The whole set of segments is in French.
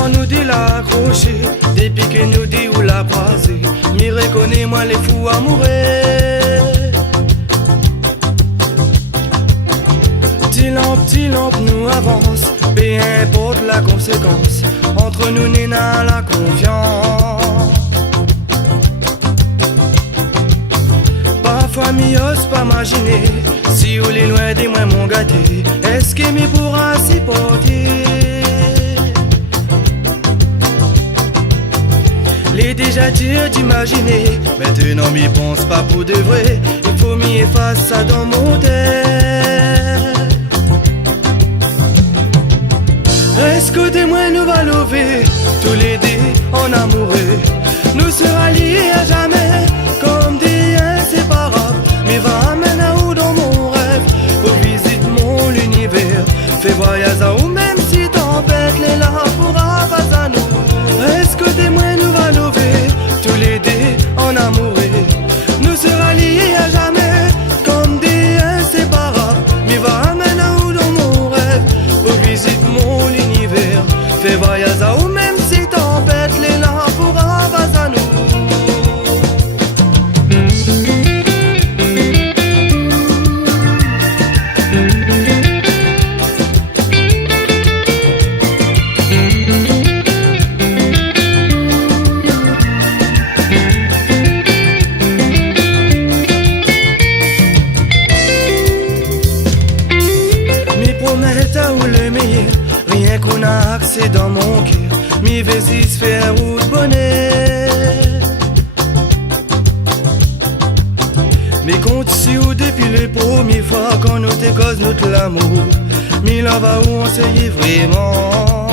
Comment nous dit l'accrocher, depuis que nous dit où la croiser. M'y reconnais-moi les fous amoureux. Petit lampe nous avance, peu importe la conséquence. Entre nous n'est la confiance. Parfois m'y ose pas imaginer, si ou les loin des moins mon gâté, est-ce qu'il m'y pourra s'y porter? Les déjà dur d'imaginer, maintenant m'y pense pas pour de vrai. Il faut m'y effacer ça dans mon tête. Est-ce que témoin nous va lever, tous les deux en amoureux. Nous sera liés à jamais, comme des inséparables. Mais va amener à où dans mon rêve, pour visiter mon univers. Fais voyage à où même si tempête les là pourra pas à nous. Est-ce que témoin nous va lever, tous les deux en amoureux. Nous sera liés à jamais, comme des inséparables. Mais va amener à où dans mon rêve, pour visiter mon univers. Fais voyage à où même si tempête les là pourra pas à nous. Rien qu'on a accès dans mon cœur, mi vais-y se faire ou de bonheur. Mais compte si ou depuis les premières fois quand nous te cause notre l'amour, mi là-bas où on s'est vraiment.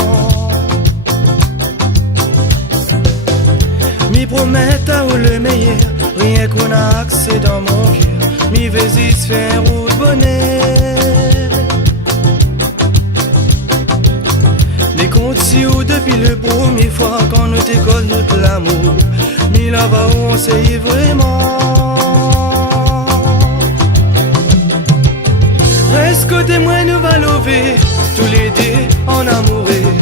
Mi promette à ou le meilleur, rien qu'on a accès dans mon cœur, mi vais-y se faire ou de bonheur. Mais compte si ou depuis le premier fois quand nous te cause notre l'amour, mais là-bas où on s'est vraiment. Reste que témoin nous va lever, tous les deux en amoureux.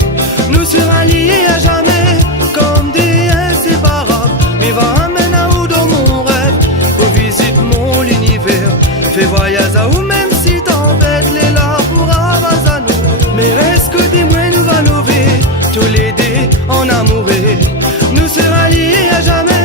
Nous sera liés à jamais, comme des inséparables. Mais va amener à où dans mon rêve, pour visiter mon univers. Fais voyage à où même si tempête les là pourra pas à nous. Mais reste que témoin nous va lever, tous les deux en amoureux. Nous sera liés à jamais.